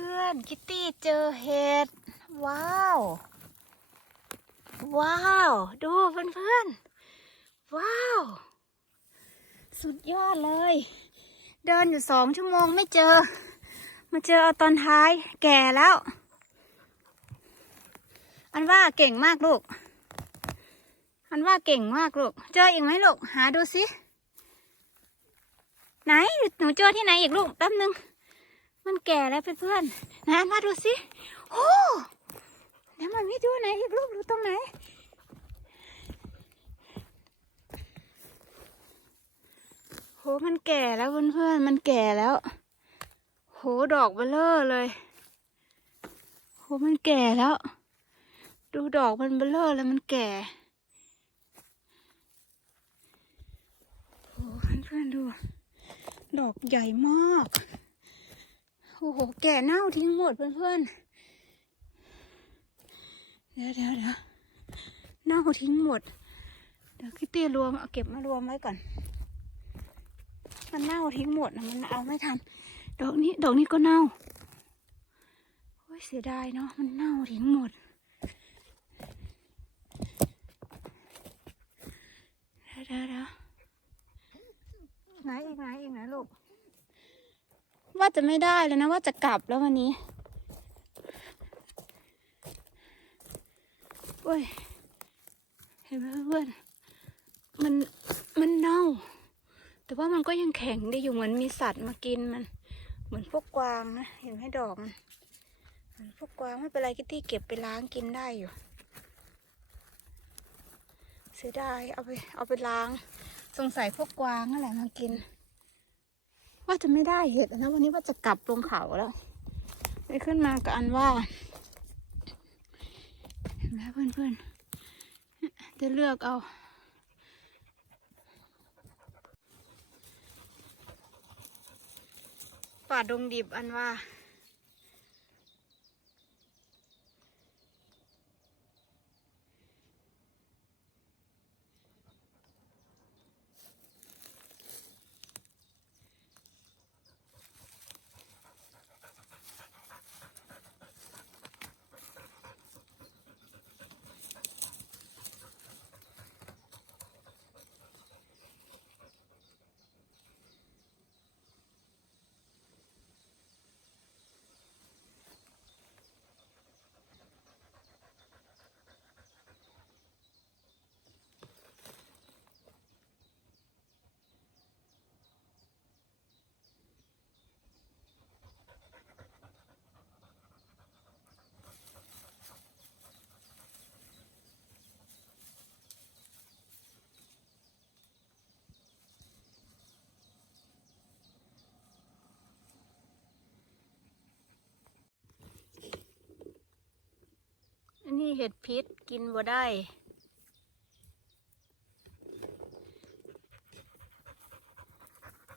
พื่อนๆ คิตตี้เจอเห็ด ว้าว ว้าว ดูเพื่อนๆ ว้าว สุดยอดเลย เดินอยู่สองชั่วโมงไม่เจอ มาเจอเอาตอนท้ายแก่แล้ว อันว่าเก่งมากลูก อันว่าเก่งมากลูก เจออีกไหมลูก หาดูสิ ไหน หนูเจอที่ไหนอีกลูกแป๊บนึง มันแก่แล้วเพื่อนๆนะมาดูสิโอ้แล้วมันไม่ดูไหนอีกลูกดูตรงไหน โหมันแก่แล้วเพื่อนๆมันแก่แล้ว โหดอกเบลเลอร์เลย โหมันแก่แล้ว ดูดอกมันเบลเลอร์แล้วมันแก่โหเพื่อนๆดู ดอกใหญ่มาก โอ้โห แก่เน่าทิ้งหมดเพื่อนๆ เดี๋ยวเดี๋ยวเดี๋ยวเน่าทิ้งหมด เดี๋ยวคิตตี้รวมเอาเก็บมารวมไว้ก่อน มันเน่าทิ้งหมดนะมันเอาไม่ทัน ดอกนี้ดอกนี้ก็เน่า โอ้ยเสียดายเนาะ มันเน่าทิ้งหมด เดี๋ยวเดี๋ยวเดี๋ยวไหนอีกไหนอีกไหนลูก ว่า จะไม่ได้เลยนะว่าจะกลับแล้ววันนี้โอ้ยเห็นไหมเพื่อนมันมันเน่า แต่ว่ามันก็ยังแข็งได้อยู่เหมือนมีสัตว์มากินมัน เหมือนพวกกวางนะเห็นไหมดอกมันเหมือนพวกกวางไม่เป็นไรกิตตี้เก็บไปล้างกินได้อยู่ เสียดายเอาไปเอาไปล้าง สงสัยพวกกวางนั่นแหละมากิน ว่าจะไม่ได้เห็ดนะวันนี้ว่าจะกลับลงเขาแล้วไปขึ้นมากับอันว่าเห็นไหมเพื่อนๆจะเลือกเอาป่าดงดิบอันว่า เห็ดพิษกินบ่ได้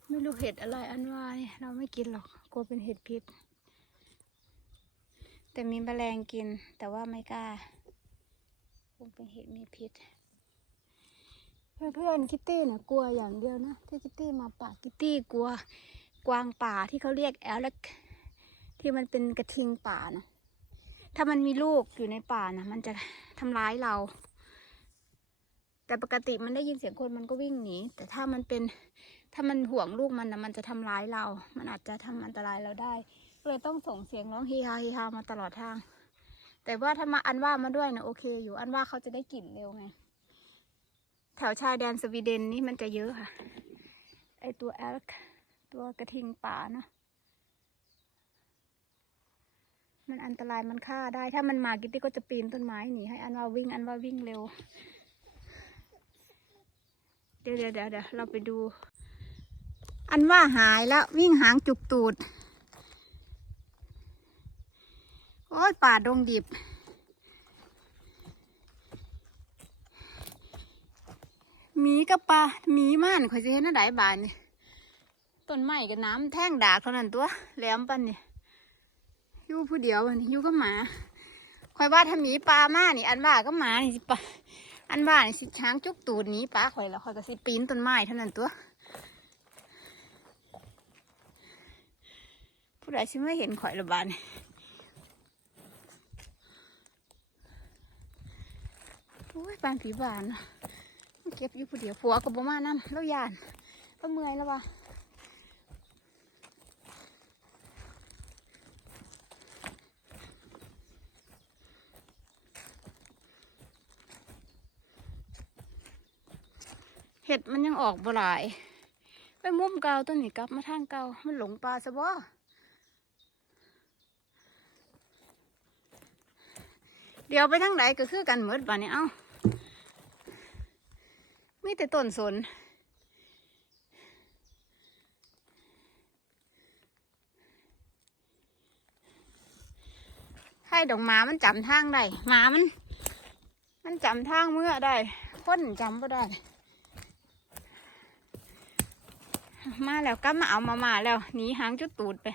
ไม่รู้เห็ดอะไรอันว่าเนี่ยเราไม่กินหรอกกลัวเป็นเห็ดพิษ แต่มีแมลงกิน แต่ว่าไม่กล้าคงเป็นเห็ดมีพิษ เพื่อนๆคิตตี้เนี่ยกลัวอย่างเดียวนะที่คิตตี้มาป่าคิตตี้กลัว กวางป่าที่เขาเรียกแอลเล็กที่มันเป็นกระทิงป่านะ ถ้ามันมีลูกอยู่ในป่านะมันจะทำร้ายเรา แต่ปกติมันได้ยินเสียงคนมันก็วิ่งหนีแต่ถ้ามันเป็นถ้ามันห่วงลูกมันนะมันจะทำร้ายเรา มันอาจจะทำอันตรายเราได้ก็เลยต้องส่งเสียงร้องฮีฮาฮีฮามาตลอดทาง แต่ว่าถ้ามาอันว่ามาด้วยนะโอเคอยู่อันว่าเขาจะได้กลิ่นเร็วไง แถวชายแดนสวีเดนนี่มันจะเยอะค่ะ ไอตัวแอลตัวกระทิงป่าเนาะ มันอันตรายมันฆ่าได้ ถ้ามันมากิตตี้ก็จะปีนต้นไม้หนีให้อันว่าวิ่ง อันว่าวิ่งเร็ว เดี๋ยวเดี๋ยวเดี๋ยวเดี๋ยวเราไปดู อันว่าหายแล้ววิ่งหางจุกตูด โอ้ยป่าดงดิบ หมีกับปลาหมีม่านข่อยจะเห็นอะไรบานนี่ต้นไม้กับน้ำแท่งดากเท่านั้นตัวแหลมปันนี่ อยู่ผู้เดียวอันนี้อยู่ก็หมาคอยว่าถ้ามีปลามานี่ อันว่าก็หมานี่สิปะอันว่านี่สิช้างจุกตูดนี้ปลาข่อยแล้วข่อยก็สิปีนต้นไม้เท่านั้นตัว ผู้ใดสิไม่เห็นข่อยระบาดโอ้ยปานผีบานเนานเก็บอยู่ผู้เดียวผัวกับบ่มานำแล้วยานแล้วเมื่อยแล้ววะ ห็ดมันยังออกบ่หลาย ไปมุมเกาต้นนี้กลับมาทางเกามันหลงปลาซะบ่เดี๋ยวไปทางไหนก็คือกันเหมือนป่านนี้เอ้ามีแต่ต้นสนให้ดอกหมามันจำทางได้หมามัน มันจำทางเมื่อได้คนจำบ่ได้ มาแล้วก็มาเอามามาแล้วหนีหางจุดตูดไป